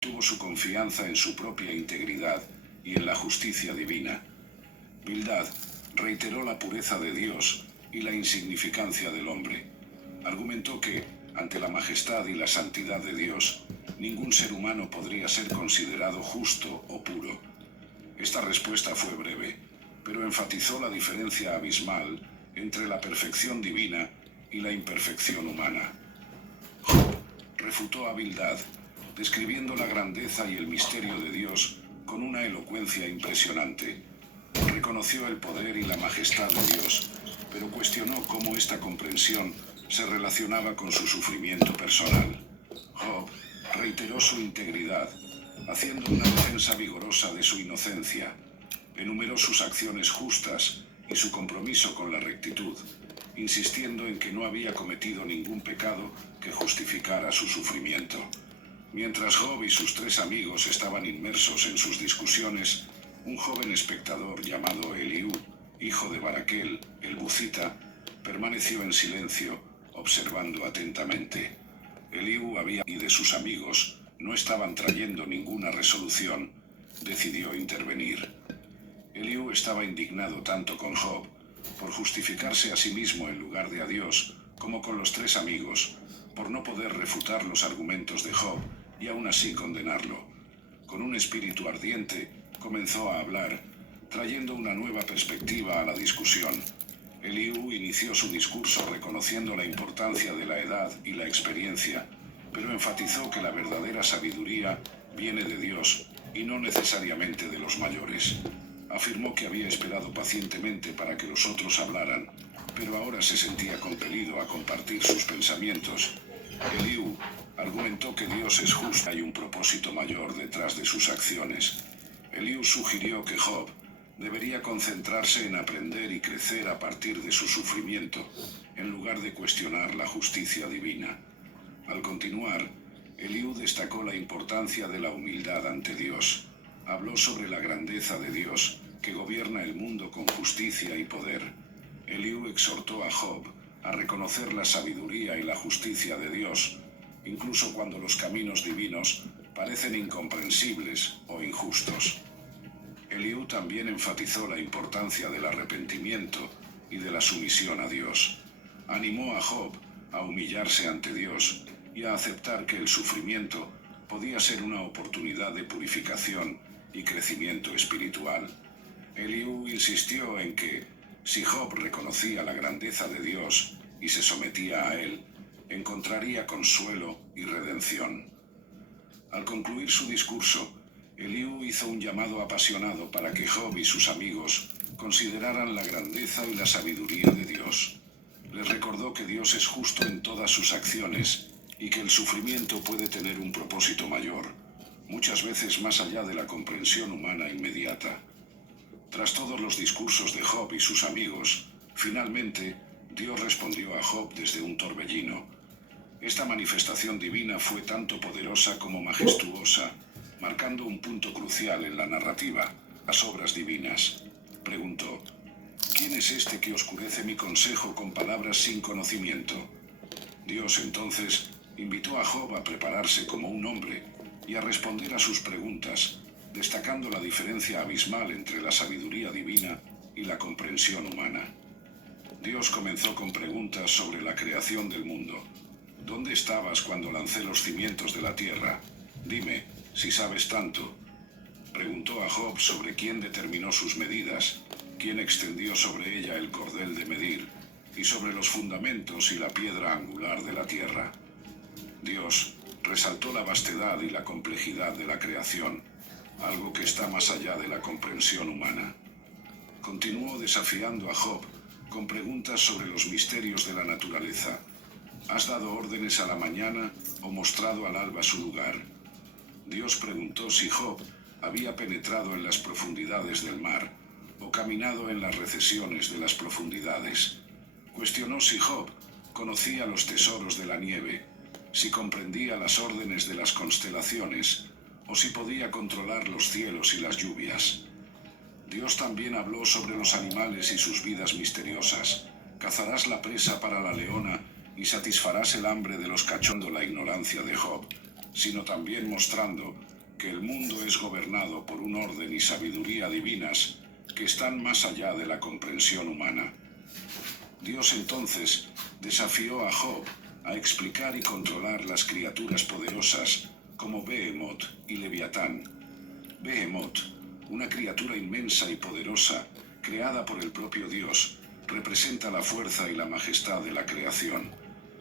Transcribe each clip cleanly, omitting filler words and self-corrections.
tuvo su confianza en su propia integridad y en la justicia divina. Bildad reiteró la pureza de Dios y la insignificancia del hombre. Argumentó que, ante la majestad y la santidad de Dios, ningún ser humano podría ser considerado justo o puro. Esta respuesta fue breve, pero enfatizó la diferencia abismal entre la perfección divina y la imperfección humana. Job refutó a Bildad, describiendo la grandeza y el misterio de Dios con una elocuencia impresionante. Reconoció el poder y la majestad de Dios, pero cuestionó cómo esta comprensión se relacionaba con su sufrimiento personal. Job reiteró su integridad, haciendo una defensa vigorosa de su inocencia. Enumeró sus acciones justas y su compromiso con la rectitud, insistiendo en que no había cometido ningún pecado que justificara su sufrimiento. Mientras Job y sus 3 amigos estaban inmersos en sus discusiones, un joven espectador llamado Eliú, hijo de Baraquel, el Buzita, permaneció en silencio, observando atentamente. Eliú y de sus amigos no estaban trayendo ninguna resolución. Decidió intervenir. Eliú estaba indignado tanto con Job, por justificarse a sí mismo en lugar de a Dios, como con los 3 amigos, por no poder refutar los argumentos de Job y aún así condenarlo. Con un espíritu ardiente, comenzó a hablar, trayendo una nueva perspectiva a la discusión. Eliú inició su discurso reconociendo la importancia de la edad y la experiencia, pero enfatizó que la verdadera sabiduría viene de Dios y no necesariamente de los mayores. Afirmó que había esperado pacientemente para que los otros hablaran, pero ahora se sentía compelido a compartir sus pensamientos. Eliú argumentó que Dios es justo y hay un propósito mayor detrás de sus acciones. Eliú sugirió que Job debería concentrarse en aprender y crecer a partir de su sufrimiento, en lugar de cuestionar la justicia divina. Al continuar, Eliú destacó la importancia de la humildad ante Dios. Habló sobre la grandeza de Dios, que gobierna el mundo con justicia y poder. Eliú exhortó a Job a reconocer la sabiduría y la justicia de Dios, incluso cuando los caminos divinos parecen incomprensibles o injustos. Eliú también enfatizó la importancia del arrepentimiento y de la sumisión a Dios. Animó a Job a humillarse ante Dios y a aceptar que el sufrimiento podía ser una oportunidad de purificación y crecimiento espiritual. Eliú insistió en que, si Job reconocía la grandeza de Dios y se sometía a él, encontraría consuelo y redención. Al concluir su discurso, Eliú hizo un llamado apasionado para que Job y sus amigos consideraran la grandeza y la sabiduría de Dios. Les recordó que Dios es justo en todas sus acciones y que el sufrimiento puede tener un propósito mayor, muchas veces más allá de la comprensión humana inmediata. Tras todos los discursos de Job y sus amigos, finalmente, Dios respondió a Job desde un torbellino. Esta manifestación divina fue tanto poderosa como majestuosa, marcando un punto crucial en la narrativa, las obras divinas. Preguntó: ¿quién es este que oscurece mi consejo con palabras sin conocimiento? Dios entonces invitó a Job a prepararse como un hombre y a responder a sus preguntas, destacando la diferencia abismal entre la sabiduría divina y la comprensión humana. Dios comenzó con preguntas sobre la creación del mundo. ¿Dónde estabas cuando lancé los cimientos de la tierra? Dime, si sabes tanto. Preguntó a Job sobre quién determinó sus medidas, quién extendió sobre ella el cordel de medir, y sobre los fundamentos y la piedra angular de la tierra. Dios resaltó la vastedad y la complejidad de la creación, algo que está más allá de la comprensión humana. Continuó desafiando a Job con preguntas sobre los misterios de la naturaleza. ¿Has dado órdenes a la mañana o mostrado al alba su lugar? Dios preguntó si Job había penetrado en las profundidades del mar o caminado en las recesiones de las profundidades. Cuestionó si Job conocía los tesoros de la nieve, si comprendía las órdenes de las constelaciones o si podía controlar los cielos y las lluvias. Dios también habló sobre los animales y sus vidas misteriosas. Cazarás la presa para la leona y satisfarás el hambre de los cachondos. La ignorancia de Job sino también mostrando que el mundo es gobernado por un orden y sabiduría divinas que están más allá de la comprensión humana. Dios entonces desafió a Job a explicar y controlar las criaturas poderosas como Behemoth y Leviatán. Behemoth, una criatura inmensa y poderosa, creada por el propio Dios, representa la fuerza y la majestad de la creación.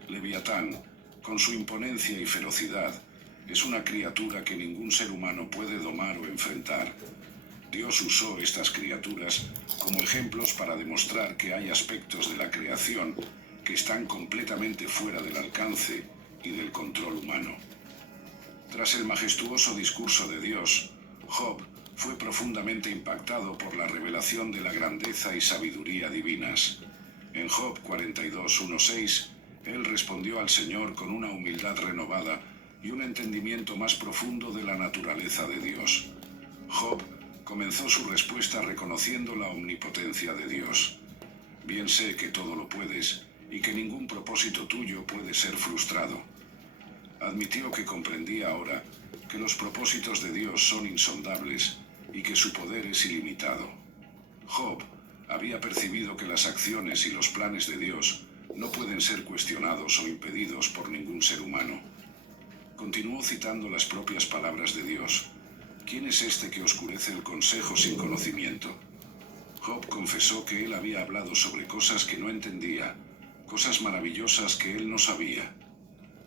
Leviatán, con su imponencia y ferocidad, es una criatura que ningún ser humano puede domar o enfrentar. Dios usó estas criaturas como ejemplos para demostrar que hay aspectos de la creación que están completamente fuera del alcance y del control humano. Tras el majestuoso discurso de Dios, Job fue profundamente impactado por la revelación de la grandeza y sabiduría divinas. En Job 42:1-6, él respondió al Señor con una humildad renovada y un entendimiento más profundo de la naturaleza de Dios. Job comenzó su respuesta reconociendo la omnipotencia de Dios. Bien sé que todo lo puedes y que ningún propósito tuyo puede ser frustrado. Admitió que comprendía ahora que los propósitos de Dios son insondables y que su poder es ilimitado. Job había percibido que las acciones y los planes de Dios no pueden ser cuestionados o impedidos por ningún ser humano. Continuó citando las propias palabras de Dios. ¿Quién es este que oscurece el consejo sin conocimiento? Job confesó que él había hablado sobre cosas que no entendía, cosas maravillosas que él no sabía.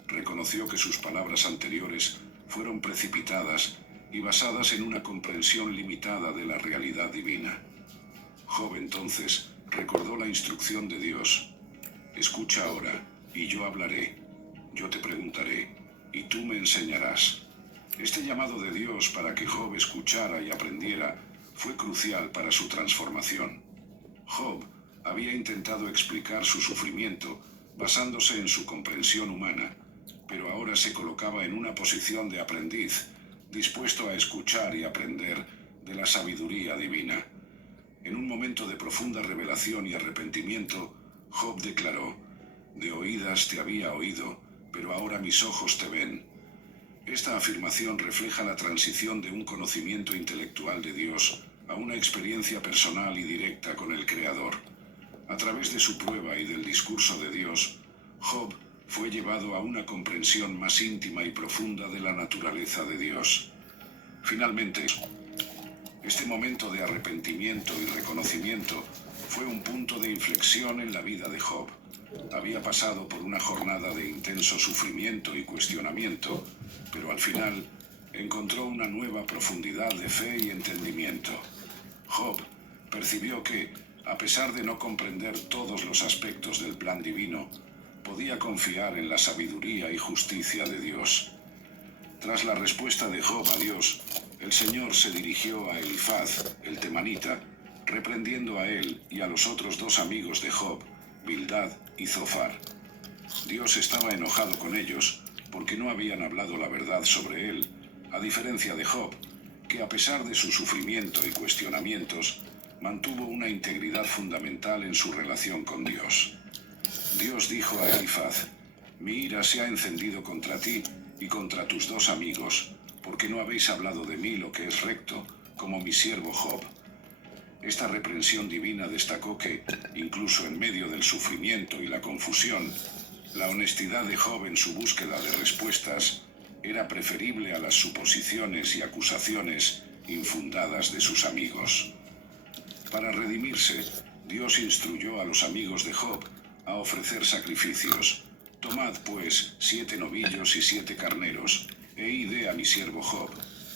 Reconoció que sus palabras anteriores fueron precipitadas y basadas en una comprensión limitada de la realidad divina. Job entonces recordó la instrucción de Dios. Escucha ahora, y yo hablaré. Yo te preguntaré, y tú me enseñarás. Este llamado de Dios para que Job escuchara y aprendiera fue crucial para su transformación. Job había intentado explicar su sufrimiento basándose en su comprensión humana, pero ahora se colocaba en una posición de aprendiz, dispuesto a escuchar y aprender de la sabiduría divina. En un momento de profunda revelación y arrepentimiento, Job declaró: «De oídas te había oído, pero ahora mis ojos te ven». Esta afirmación refleja la transición de un conocimiento intelectual de Dios a una experiencia personal y directa con el Creador. A través de su prueba y del discurso de Dios, Job fue llevado a una comprensión más íntima y profunda de la naturaleza de Dios. Finalmente, este momento de arrepentimiento y reconocimiento fue un punto de inflexión en la vida de Job. Había pasado por una jornada de intenso sufrimiento y cuestionamiento, pero al final encontró una nueva profundidad de fe y entendimiento. Job percibió que, a pesar de no comprender todos los aspectos del plan divino, podía confiar en la sabiduría y justicia de Dios. Tras la respuesta de Job a Dios, el Señor se dirigió a Elifaz, el temanita, reprendiendo a él y a los otros dos amigos de Job, Bildad y Zofar. Dios estaba enojado con ellos porque no habían hablado la verdad sobre él, a diferencia de Job, que a pesar de su sufrimiento y cuestionamientos, mantuvo una integridad fundamental en su relación con Dios. Dios dijo a Elifaz: «Mi ira se ha encendido contra ti y contra tus dos amigos, porque no habéis hablado de mí lo que es recto, como mi siervo Job». Esta reprensión divina destacó que, incluso en medio del sufrimiento y la confusión, la honestidad de Job en su búsqueda de respuestas era preferible a las suposiciones y acusaciones infundadas de sus amigos. Para redimirse, Dios instruyó a los amigos de Job a ofrecer sacrificios. «Tomad, pues, 7 novillos y 7 carneros, e id a mi siervo Job,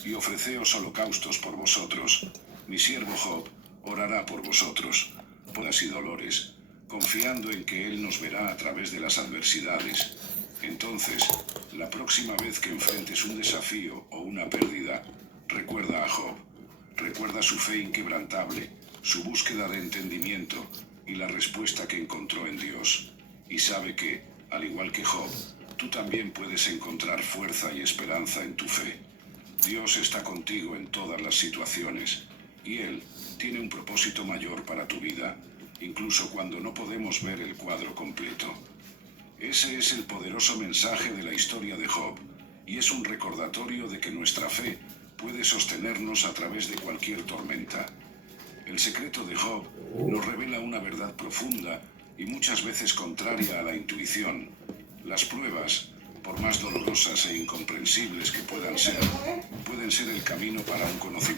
y ofreceos holocaustos por vosotros. Mi siervo Job orará por vosotros, pruebas y dolores, confiando en que Él nos verá a través de las adversidades. Entonces, la próxima vez que enfrentes un desafío o una pérdida, recuerda a Job. Recuerda su fe inquebrantable, su búsqueda de entendimiento y la respuesta que encontró en Dios. Y sabe que, al igual que Job, tú también puedes encontrar fuerza y esperanza en tu fe. Dios está contigo en todas las situaciones, y Él tiene un propósito mayor para tu vida, incluso cuando no podemos ver el cuadro completo». Ese es el poderoso mensaje de la historia de Job, y es un recordatorio de que nuestra fe puede sostenernos a través de cualquier tormenta. El secreto de Job nos revela una verdad profunda y muchas veces contraria a la intuición. Las pruebas, por más dolorosas e incomprensibles que pueden ser el camino para un conocimiento